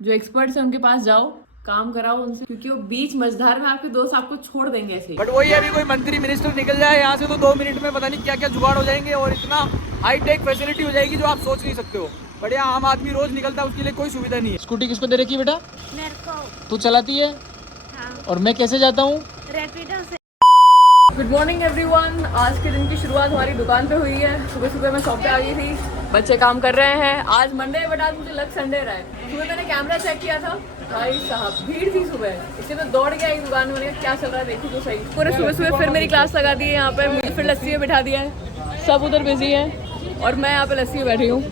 जो एक्सपर्ट्स हैं उनके पास जाओ, काम कराओ उनसे, क्योंकि वो बीच मझधार में आपके दोस्त आपको छोड़ देंगे ऐसे ही। बट वही अभी कोई मंत्री मिनिस्टर निकल जाए यहाँ से तो 2 मिनट में पता नहीं क्या क्या जुगाड़ हो जाएंगे और इतना हाई टेक फैसिलिटी हो जाएगी जो आप सोच नहीं सकते हो। बट यहाँ आम आदमी रोज निकलता है, उसके लिए कोई सुविधा नहीं है। स्कूटी किसको दे रखी है बेटा? मेरे को। तू चलाती है? हाँ। और मैं कैसे जाता हूँ? रैपिडो से। Good morning everyone. आज के दिन की शुरुआत हमारी दुकान पे हुई है। सुबह सुबह मैं शॉप पे आ गई थी, बच्चे काम कर रहे हैं। आज मंडे है बट आज मुझे लग संडे रहा है। सुबह मैंने कैमरा चेक किया था, भाई साहब भीड़ थी सुबह, इसलिए मैं दौड़ गया एक दुकान में। मैंने कहा क्या चल रहा है देखो तो सही। पूरे सुबह सुबह फिर मेरी क्लास लगा दी है यहाँ पे, मुझे फिर लस्सी में बिठा दिया है। सब उधर बिजी है और मैं यहाँ पे लस्सी में बैठी हूँ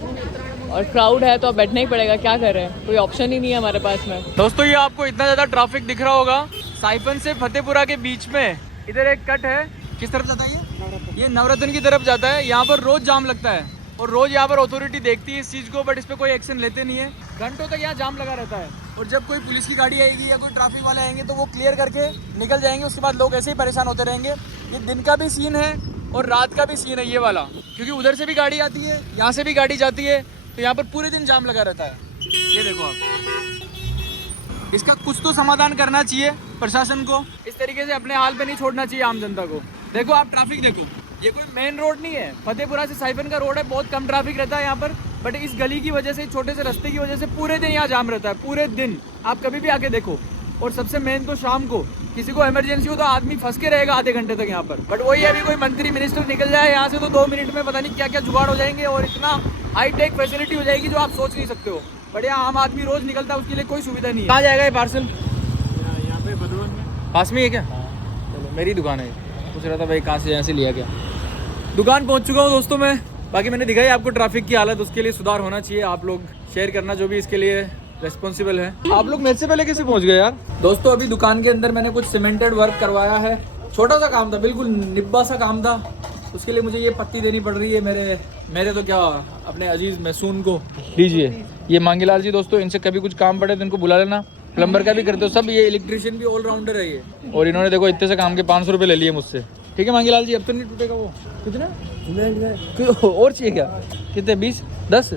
और क्राउड है तो अब बैठना ही पड़ेगा, क्या कर रहे हैं, कोई ऑप्शन ही नहीं है हमारे पास में। दोस्तों ये आपको इतना ज्यादा ट्रैफिक दिख रहा होगा, साइफन से फतेहपुरा के बीच में इधर एक कट है। किस तरफ जाता है ये नवरत्न की तरफ जाता है। यहाँ पर रोज जाम लगता है और रोज यहाँ पर अथॉरिटी देखती है इस चीज को, बट इस पर कोई एक्शन लेते नहीं है। घंटों तक यहाँ जाम लगा रहता है और जब कोई पुलिस की गाड़ी आएगी या कोई ट्रैफिक वाले आएंगे तो वो क्लियर करके निकल जाएंगे। उसके बाद लोग ऐसे ही परेशान होते रहेंगे। ये दिन का भी सीन है और रात का भी सीन है ये वाला, क्योंकि उधर से भी गाड़ी आती है, यहाँ से भी गाड़ी जाती है, तो यहाँ पर पूरे दिन जाम लगा रहता है। ये देखो आप, इसका कुछ तो समाधान करना चाहिए प्रशासन को। इस तरीके से अपने हाल पे नहीं छोड़ना चाहिए आम जनता को। देखो आप ट्रैफिक देखो, ये कोई मेन रोड नहीं है, फतेहपुरा से साइफन का रोड है, बहुत कम ट्रैफिक रहता है यहाँ पर। बट इस गली की वजह से, छोटे से रास्ते की वजह से पूरे दिन यहाँ जाम रहता है, पूरे दिन। आप कभी भी आके देखो। और सबसे मेन तो शाम को किसी को इमरजेंसी हो तो आदमी फंस के रहेगा आधे घंटे तक यहाँ पर। बट वही अभी कोई मंत्री मिनिस्टर निकल जाए यहाँ से तो 2 मिनट में पता नहीं क्या क्या जुगाड़ हो जाएंगे और इतना हाई टेक फैसिलिटी हो जाएगी जो आप सोच नहीं सकते हो। बट यहाँ आम आदमी रोज निकलता है, उसके लिए कोई सुविधा नहीं है। कहाँ जाएगा ये पार्सल? यहाँ पे बदलवन में। पास में ही है क्या? चलो मेरी दुकान है। पूछ रहा था भाई कहाँ से यहाँ से लिया क्या। दुकान पहुँच चुका हूँ दोस्तों मैं। बाकी मैंने दिखाई आपको ट्रैफिक की हालत, उसके लिए सुधार होना चाहिए। आप लोग शेयर करना जो भी इसके लिए रेस्पॉन्सिबल है। आप लोग मेरे से पहले कैसे पहुंच गए यार? दोस्तों अभी दुकान के अंदर मैंने कुछ सीमेंटेड वर्क करवाया है। छोटा सा काम था, बिल्कुल निब्बा सा काम था। उसके लिए मुझे ये पत्ती देनी पड़ रही है मेरे तो क्या अपने अजीज मैसून को। लीजिए ये मांगीलाल जी दोस्तों, इनसे कभी कुछ काम पड़े तो इनको बुला लेना। प्लम्बर का भी करते हो सब, ये इलेक्ट्रिशियन भी ऑलराउंडर है ये। और इन्होंने देखो इतने से काम के 500 रुपये ले लिए मुझसे। ठीक है मांगीलाल जी, अब तो नहीं टूटेगा वो। कितना और चाहिए क्या? कितने? 20 10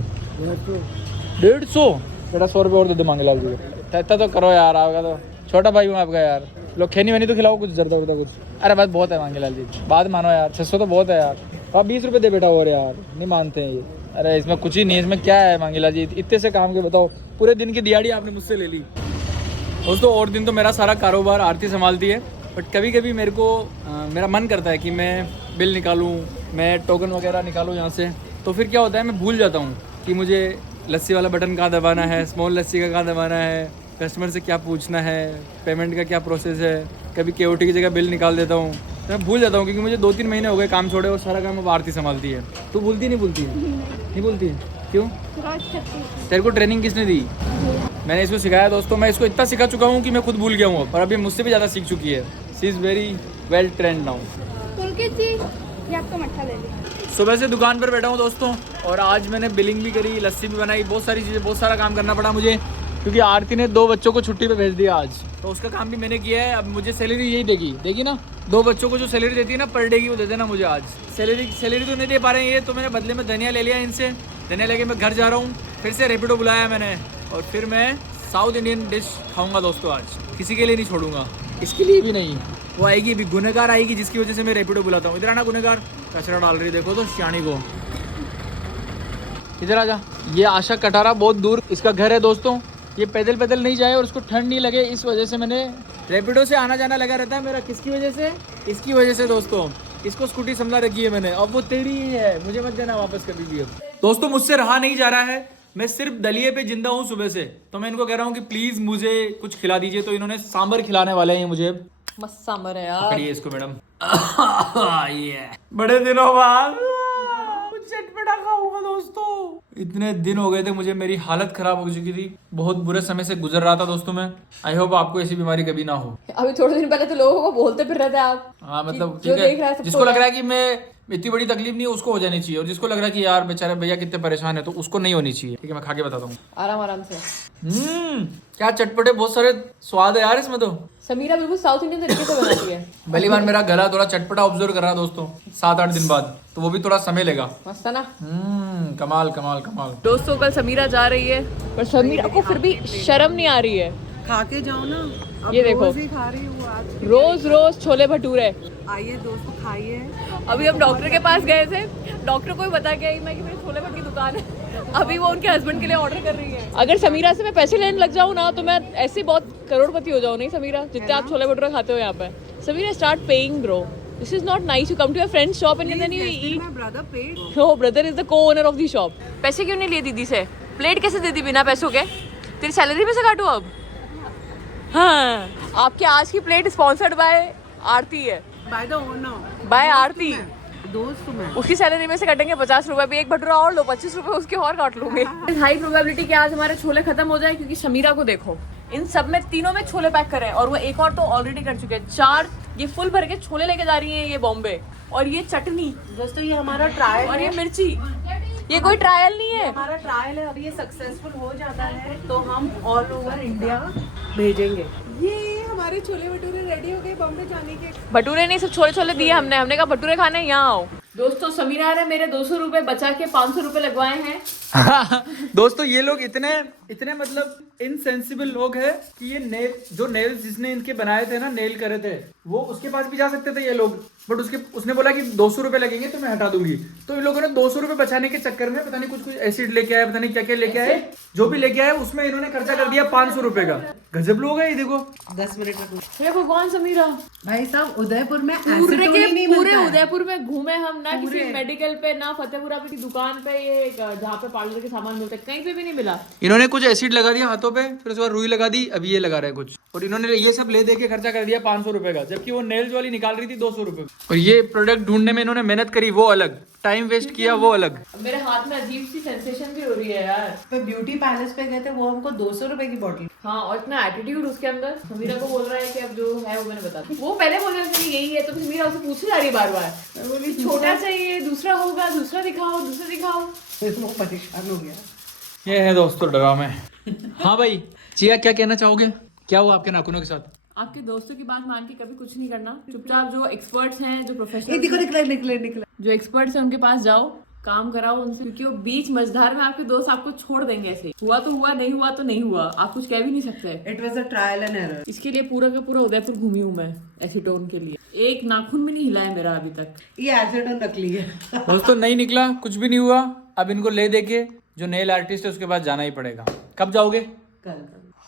150? बेटा 100 रुपये और दे दो मांगीलाल जी को। इतना तो करो यार, आपका तो छोटा भाई हूँ आपका यार। लोग खैनी वैनी तो खिलाओ कुछ, जर्दा वर्दा कुछ। अरे बस बहुत है मांगीलाल जी, बात मानो यार, 600 तो बहुत है यार। आप 20 रुपये दे बेटा और यार, नहीं मानते हैं ये। अरे इसमें कुछ ही नहीं है, इसमें क्या है मांगीलाल जी, इतने से काम के बताओ। पूरे दिन की दिहाड़ी आपने मुझसे ले ली दोस्तों। और दिन तो मेरा सारा कारोबार आरती संभालती है, बट कभी कभी मेरा मन करता है कि मैं बिल निकालूं, मैं टोकन वगैरह निकालूं यहाँ से। तो फिर क्या होता है, मैं भूल जाता हूँ कि मुझे लस्सी वाला बटन कहाँ दबाना है, स्मॉल लस्सी का कहाँ दबाना है, कस्टमर से क्या पूछना है, पेमेंट का क्या प्रोसेस है। कभी केओटी की जगह बिल निकाल देता हूँ, तो मैं भूल जाता हूँ, क्योंकि मुझे 2-3 महीने हो गए काम छोड़े और सारा काम अब आरती संभालती है। तू भूलती नहीं भूलती है? क्यों? तेरे को ट्रेनिंग किसने दी? मैंने इसको सिखाया दोस्तों। मैं इसको इतना सिखा चुका हूँ कि मैं खुद भूल गया हूँ, और अभी मुझसे भी ज़्यादा सीख चुकी है। She is very well trained now. सुबह से दुकान पर बैठा हूँ दोस्तों, और आज मैंने बिलिंग भी करी, लस्सी भी बनाई, बहुत सारी चीज़ें, बहुत सारा काम करना पड़ा मुझे, क्योंकि आरती ने 2 बच्चों को छुट्टी पे भेज दिया आज। तो उसका काम भी मैंने किया है। अब मुझे सैलरी यही देगी ना, 2 बच्चों को जो सैलरी देती है ना पर डे की, वो दे देना मुझे आज। सैलरी तो नहीं दे पा रहे हैं ये, तो मैंने बदले में धनिया ले लिया इनसे। धनिया लेके मैं घर जा रहा हूँ। फिर से रैपिडो बुलाया मैंने, और फिर मैं साउथ इंडियन डिश खाऊंगा दोस्तों आज। किसी के लिए नहीं छोड़ूंगा, इसके लिए भी नहीं। वो आएगी अभी, गुनहगार आएगी, जिसकी वजह से मैं रैपिडो बुलाता हूँ। इधर आना गुनहगार, कचरा डाल रही देखो तो श्याणी को। इधर आजा। ये आशा कटारा बहुत दूर इसका घर है दोस्तों। ये पैदल नहीं जाए और उसको ठंड नहीं लगे, इस वजह से मैंने रैपिडो से आना जाना लगा रहता है मेरा। किसकी वजह से? इसकी वजह से दोस्तों। इसको स्कूटी संभला रखी है मैंने, अब वो तेरी ही है, मुझे मत देना वापस कभी भी। अब दोस्तों मुझसे रहा नहीं जा रहा है, मैं सिर्फ दलिये पे जिंदा हूँ सुबह से। तो मैं इनको कह रहा हूँ कि प्लीज मुझे कुछ खिला दीजिए। तो इन्होंने सांबर खिलाने वाले हैं मुझे। मस्त सांबर है यार। पकड़िए इसको मैडम। ये बड़े दिनों बाद कुछ चटपटा खाऊंगा दोस्तों। इतने दिन हो गए थे मुझे, मेरी हालत खराब हो चुकी थी, बहुत बुरे समय से गुजर रहा था दोस्तों मैं। आई होप आपको ऐसी बीमारी कभी ना हो। अभी थोड़े दिन पहले तो लोगों को बोलते फिर रहे थे आप। हाँ मतलब जो ठीक देख रहा है है, सबको जिसको लग रहा है कि मैं इतनी बड़ी तकलीफ नहीं है, उसको हो जानी चाहिए। और जिसको लग रहा है कि यार बेचारे भैया कितने परेशान है, तो उसको नहीं होनी चाहिए। ठीक है, मैं खा के बताता हूँ। आराम आराम से। क्या चटपटे, बहुत सारे स्वाद है यार इसमें तो। समीरा बिल्कुल साउथ इंडियन तरीके से बनाती है। पहली बार मेरा गला थोड़ा चटपटा ऑब्जर्व कर रहा है दोस्तों, 7-8 दिन बाद, तो वो भी थोड़ा समय लेगा। मस्त है ना? कमाल कमाल कमाल। दोस्तों कल समीरा जा रही है, पर समीरा को फिर भी शर्म नहीं आ रही है। खा के जाओ ना। अब ये देखो, रोज ही खा रही हूँ आज। रोज रोज छोले भटूरे। आइए दोस्तों, खाइए। अभी हम डॉक्टर के पास गए थे, डॉक्टर को भी बता के आई मैं कि मेरी छोले भटूरे की दुकान है। अभी वो उनके हस्बैंड के लिए ऑर्डर कर रही है। अगर समीरा से मैं पैसे लेने लग जाऊँ ना, तो मैं ऐसे बहुत करोड़पति हो जाऊँ। नहीं समीरा, जितने आप छोले भटूरे खाते हो यहाँ पे। Sameera start paying bro, this is not nice. You come to your friend's shop and then you eat. My brother paid. No, brother is the co-owner of the shop. पैसे क्यों नहीं लिए दीदी से? प्लेट कैसे दे दी बिना पैसों के? तेरी सैलरी में से काटू अब? हाँ, आपके आज की प्लेट स्पॉन्सर्ड बाय आरती है। By the owner. बाय आरती। दोस्त मैं। उसकी सैलरी में से कटेंगे 50 रुपए भी। एक भटूरा और लो, 25 रुपए उसके और काट लूंगे। हाई प्रोबेबिलिटी कि आज हमारे छोले खत्म हो जाए, क्योंकि समीरा को देखो, इन सब में तीनों में छोले पैक करे हैं, और वो एक और तो ऑलरेडी कर चुके हैं। 4 ये फुल भर के छोले लेके जा रही हैं ये बॉम्बे, और ये चटनी दोस्तों ये हमारा ट्रायल और ये है। मिर्ची। ये कोई ट्रायल नहीं है। हमारा ट्रायल है, अभी ये सक्सेसफुल हो जाता है तो हम ऑल ओवर इंडिया भेजेंगे। ये हमारे छोले भटूरे रेडी हो गए बॉम्बे जाने के। भटूरे नहीं, सिर्फ छोले छोले दिए हमने कहा भटूरे खाने यहाँ आओ। दोस्तों समीरा ने मेरे 200 रुपए बचा के 500 रुपए लगवाए हैं। दोस्तों ये लोग इतने मतलब इनसेंसिबल लोग हैं कि ये जो नेल्स जिसने इनके बनाए थे ना, नेल करे थे, वो उसके पास भी जा सकते थे ये लोग, बट उसने बोला कि 200 रुपए लगेंगे तो मैं हटा दूंगी। तो इन लोगों ने 200 रुपए बचाने के चक्कर में पता नहीं कुछ एसिड लेके आए, पता नहीं क्या क्या लेके आए, जो भी लेके आए उसमें इन्होंने खर्चा कर दिया 500 रुपए का। गजब लोग है ये, देखो। 10 मिनट में ये भगवान समीरा, भाई साहब उदयपुर में पूरे उदयपुर में घूमे हम, ना किसी मेडिकल पे, ना फतेहपुरा की दुकान पे, ये जहाँ पे पार्लर के सामान मिलते कहीं पे भी नहीं मिला। इन्होंने कुछ एसिड लगा दिया हाथों पे, फिर उसके बाद रुई लगा दी, अभी ये लगा रहे कुछ, और इन्होंने ये सब ले दे के खर्चा कर दिया 500 रुपए का, जबकि वो नेल्स वाली निकाल रही थी 200 रुपए। और ये प्रोडक्ट ढूंढने में इन्होंने मेहनत करी वो अलग, टाइम वेस्ट किया वो अलग। मेरे हाथ में अजीब सी सेंसेशन भी हो रही है यार। तो ब्यूटी पैलेस पे गए थे, वो हमको 200 रुपए की बॉटल। हाँ, और इतना एटीट्यूड उसके अंदर। समीरा को बोल रहा है कि अब जो है वो मैंने बता दी। वो पहले बोल रहा था कि यही है, तो समीरा उसे पूछे जा रही है बार बार। मैं बोली छोटा चाहिए, दूसरा होगा, दूसरा दिखाओ, दूसरा दिखाओ। वो परेशान हो गया। ये है दोस्तों ड्रामे। हाँ भाई जिया, क्या कहना चाहोगे? क्या हुआ आपके नाखूनों के साथ? आपके दोस्तों की बात मान के कभी कुछ नहीं करना। चुपचाप जो एक्सपर्ट्स हैं, जो प्रोफेशनल, निकला। जो एक्सपर्ट्स हैं उनके पास जाओ, काम कराओ उनसे, क्योंकि वो बीच मझधार में आपके दोस्त आपको छोड़ देंगे ऐसे। हुआ तो हुआ, नहीं हुआ तो नहीं हुआ, आप कुछ कह भी नहीं सकते। It was a trial and error. इसके लिए पूरा का पूरा उदयपुर घूमी हूँ मैं एसीटोन के लिए। एक नाखून भी नहीं हिला है मेरा अभी तक। ये एसिडोन नकली है। दोस्तों नहीं निकला, कुछ भी नहीं हुआ। अब इनको ले दे के जो नेल आर्टिस्ट है उसके पास जाना ही पड़ेगा। कब जाओगे?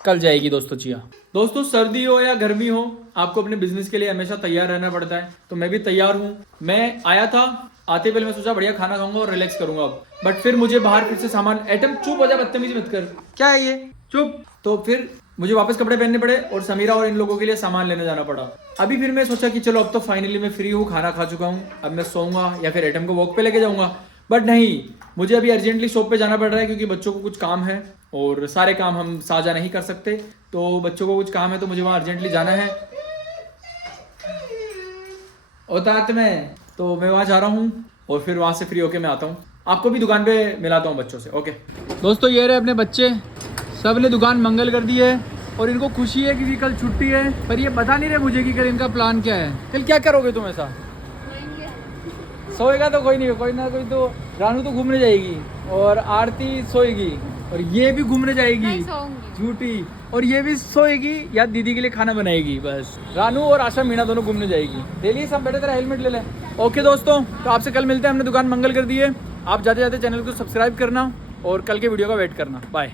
कल जाएगी दोस्तों चिया। दोस्तों सर्दी हो या गर्मी हो, आपको अपने बिजनेस के लिए हमेशा तैयार रहना पड़ता है, तो मैं भी तैयार हूँ। मैं आया था, आते पहले मैं सोचा बढ़िया खाना खाऊंगा और रिलैक्स करूंगा अब, बट फिर मुझे बाहर फिर से सामान, एटम चुप हो जा, बदतमीजी मत कर, क्या है ये, चुप। तो फिर मुझे वापस कपड़े पहनने पड़े और समीरा और इन लोगों के लिए सामान लेने जाना पड़ा। अभी फिर मैं सोचा कि चलो अब तो फाइनली मैं फ्री हूँ, खाना खा चुका हूँ, अब मैं सोऊंगा या फिर एटम को वॉक पे लेके जाऊंगा, बट नहीं, मुझे अभी अर्जेंटली शॉप पे जाना पड़ रहा है, क्योंकि बच्चों को कुछ काम है और सारे काम हम साझा नहीं कर सकते, तो बच्चों को कुछ काम है, तो मुझे वहाँ अर्जेंटली जाना है औतात में, तो मैं वहाँ जा रहा हूँ और फिर वहाँ से फ्री होके मैं आता हूँ। आपको भी दुकान पे मिलाता हूँ बच्चों से। ओके दोस्तों, ये रहे अपने बच्चे, सब ने दुकान मंगल कर दी है और इनको खुशी है क्योंकि कल छुट्टी है, पर ये बता नहीं रहे मुझे कि कल इनका प्लान क्या है। कल क्या करोगे तुम ऐसा? सोएगा तो कोई नहीं, कोई ना कोई तो। रानू तो घूमने जाएगी और आरती सोएगी और ये भी घूमने जाएगी झूठी, और ये भी सोएगी या दीदी के लिए खाना बनाएगी। बस रानू और आशा मीना दोनों घूमने जाएगी। ले लिए सब, बैठे तेरा हेलमेट ले ले। ओके दोस्तों, तो आपसे कल मिलते हैं। हमने दुकान मंगल कर दी है। आप जाते जाते चैनल को सब्सक्राइब करना और कल के वीडियो का वेट करना। बाय।